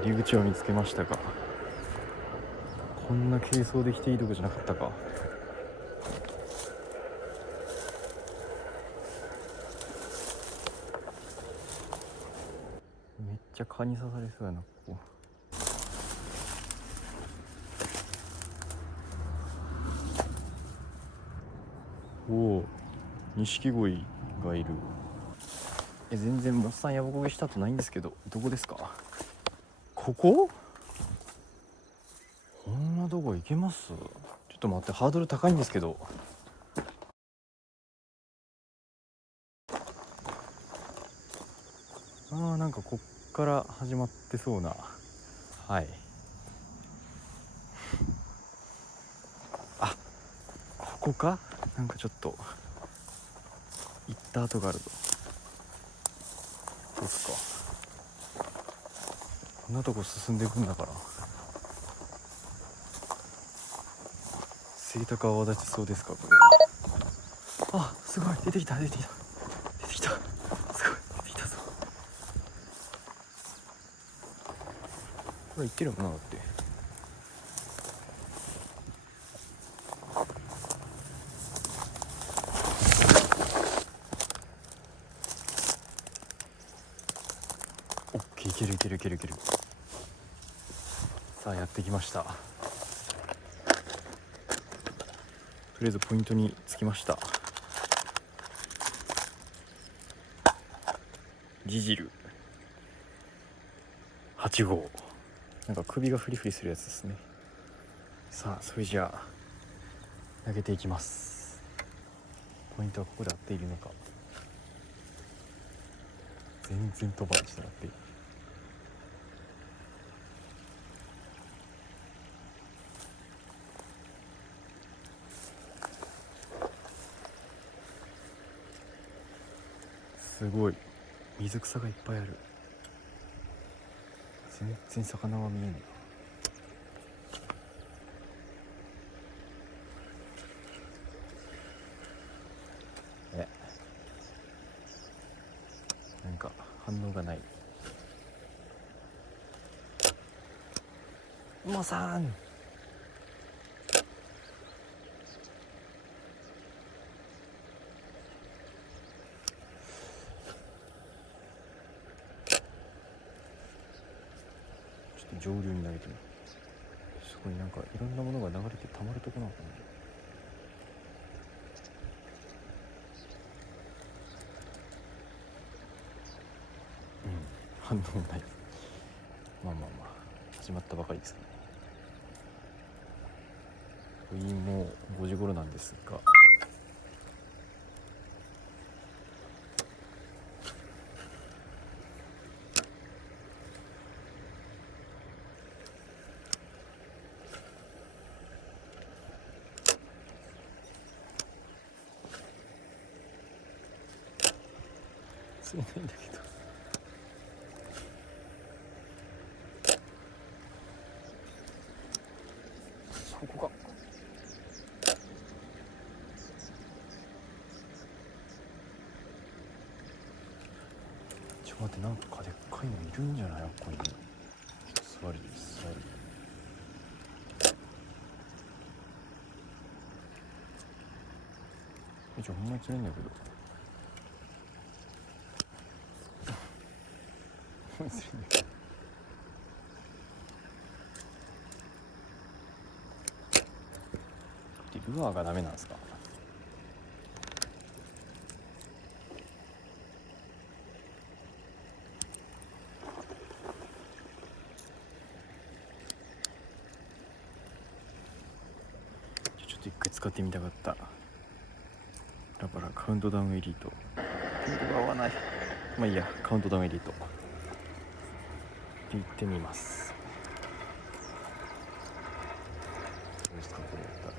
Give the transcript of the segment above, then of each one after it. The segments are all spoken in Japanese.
入り口を見つけましたが、こんな軽装で来ていいとこじゃなかったか。めっちゃ蚊に刺されそうやなここ。おお、錦鯉がいる。全然モッサンヤブコゲしたとないんですけど、どこですか？ここ？こんなとこ行けます？ちょっと待って、ハードル高いんですけど。なんかこっから始まってそうな。はい、あ、ここか。なんかちょっと行った跡があるぞ。そっか、こんなとこ進んでいくんだから杉高泡立ちそうですかこれ。あ、すごい、出てきたすごい出てきたぞ。これ行ってるもんな。だってオッケー、いける。さあやってきました。とりあえずポイントに着きました。ジジル8号。なんか首がフリフリするやつですね。さあそれじゃあ投げていきます。ポイントはここで合っているのか。全然飛ばんしてなっている。すごい水草がいっぱいある。全然魚は見えんな。なんか反応がない。もさん、ちょっと上流に投げてみる。すごいなんかいろんなものが流れてたまるとこなのかな。反応ない。まあ始まったばかりですね。もう5時頃なんですが、釣れないんだけど。ここか。ちょっと待って、なんかでっかいのいるんじゃない？ここに。座り。ほんまに釣れんだけど。ほんまに釣れんだけど。ルアーがダメなんですか？ちょっと一回使ってみたかった。だからカウントダウンエリート。フィールが合わない。まあいいや、カウントダウンエリートって言ってみます。どうですかこれやったら。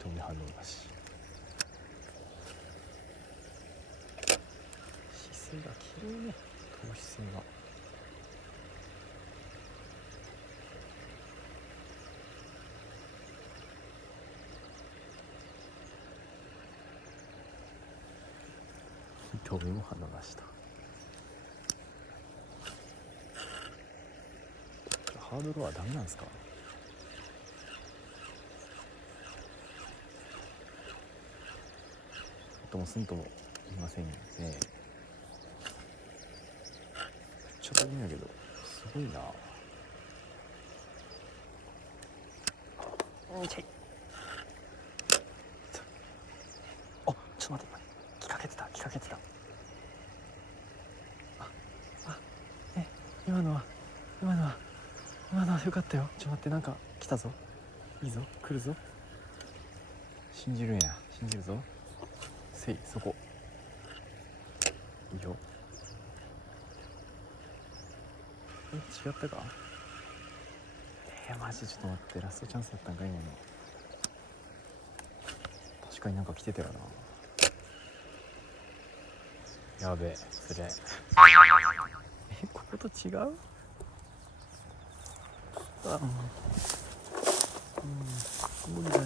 特に反応なし。姿勢が綺麗ね。頭視線が。興味も反応なしと。ハードルはダメなんですか？ともすんともいませんね。ちょっといいんだけどすごいな。あ、ちょっと待って、来かけてた。今のはよかったよ。ちょっと待って、なんか来たぞ。いいぞ、来るぞ。信じるぞ。せい、そこいいよ。違ったか。マジでちょっと待って、ラストチャンスだったんか今の。確かになんか来てたよな。やべえ、それここと違う。無理だよ。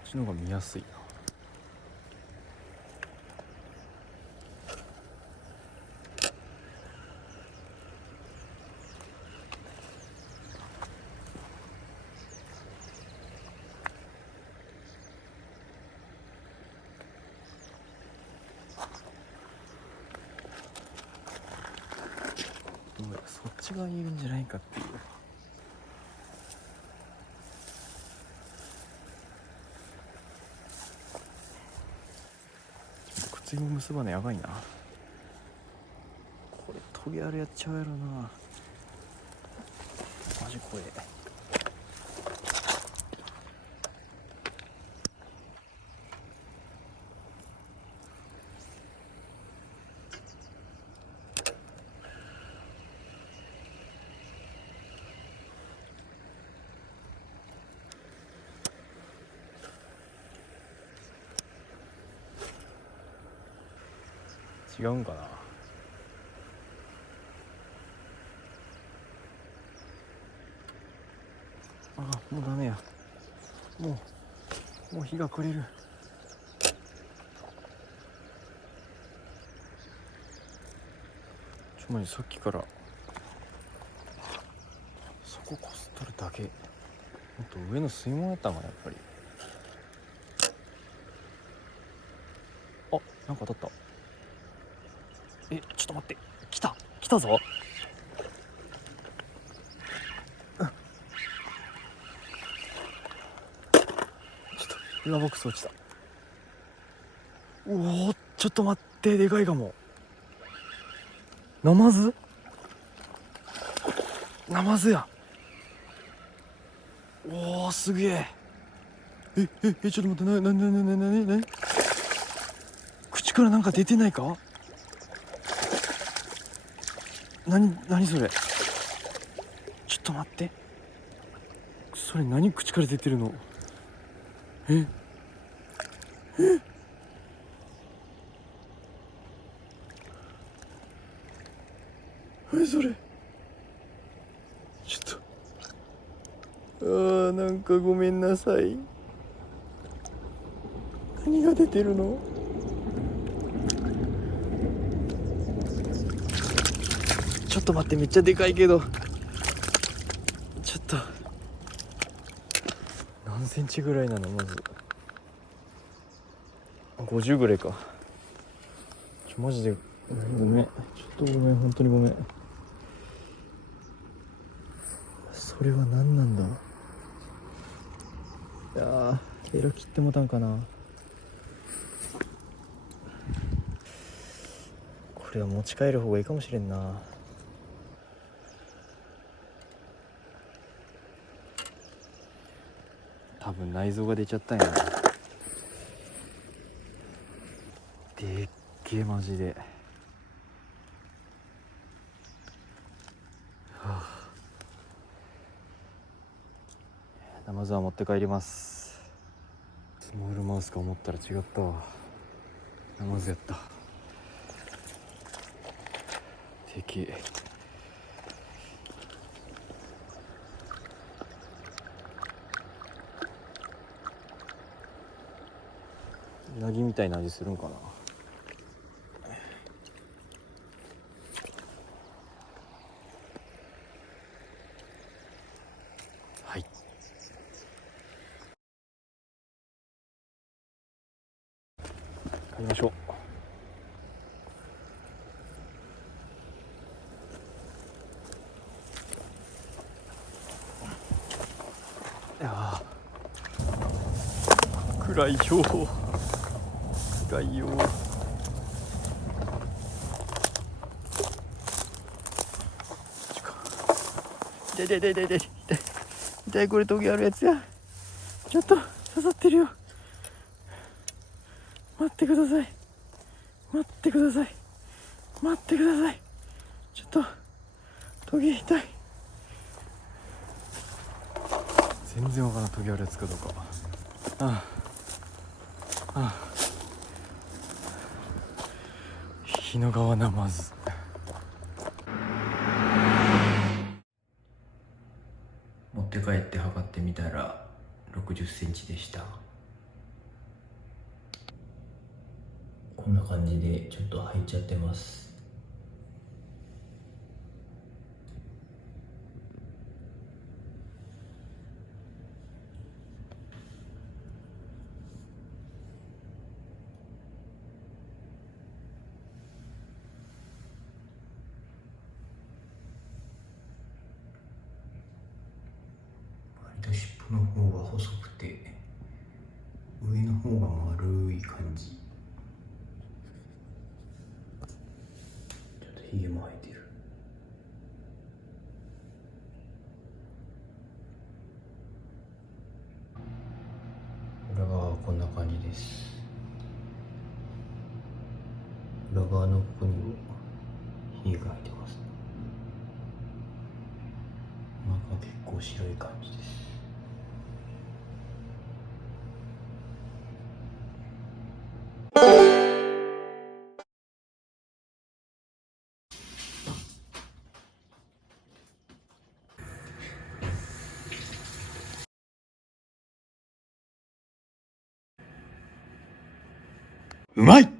こっちの方が見やすいな。そっち側にいるんじゃないかっていう。靴紐結ばねやばいな。これトゲあるやっちゃうやろな。マジ怖え。違うんかな。もうダメや。もう日が暮れる。マジさっきからそここすっとるだけ。もっと上の水門やったんかなやっぱり。なんか当たった。ちょっと待って、来たぞ。ちょっと岩ボックス落ちた。ちょっと待って、でかいかも。ナマズや。すげえ。ちょっと待って、な口からなんか出てないか。何それ。ちょっと待って、それ何口から出てるの。何それ。ちょっとなんかごめんなさい。何が出てるの。ちょっと待って、めっちゃでかいけど、ちょっと何センチぐらいなの。まず50ぐらいか。マジでごめん、ちょっとごめん、本当にごめん。それは何なんだ。エラ切ってもたんかな。これは持ち帰る方がいいかもしれんな。多分内臓が出ちゃったんやな。でっけえマジで。ズは持って帰ります。スモールマウスか思ったら違ったわ。ナマズやった。敵。うなぎみたいな味するんかな。はい、帰りましょう。いや暗いよ、暗いよ。痛い痛い痛い痛い痛い痛い、これトゲあるやつや。ちょっと刺さってるよ。待ってください、待ってください、待ってください。ちょっとトゲ痛い。全然わからん、トゲあるやつかどうか。ああ、ああ、日野川ナマズ。持って帰って測ってみたら60センチでした。こんな感じでちょっと入っちゃってます。割と尻尾の方が細くて上の方が丸い感じ。ちょっとひげも生えてる。裏側はこんな感じです。裏側のここにもひげが生えてますね。中は結構白い感じです。うまい。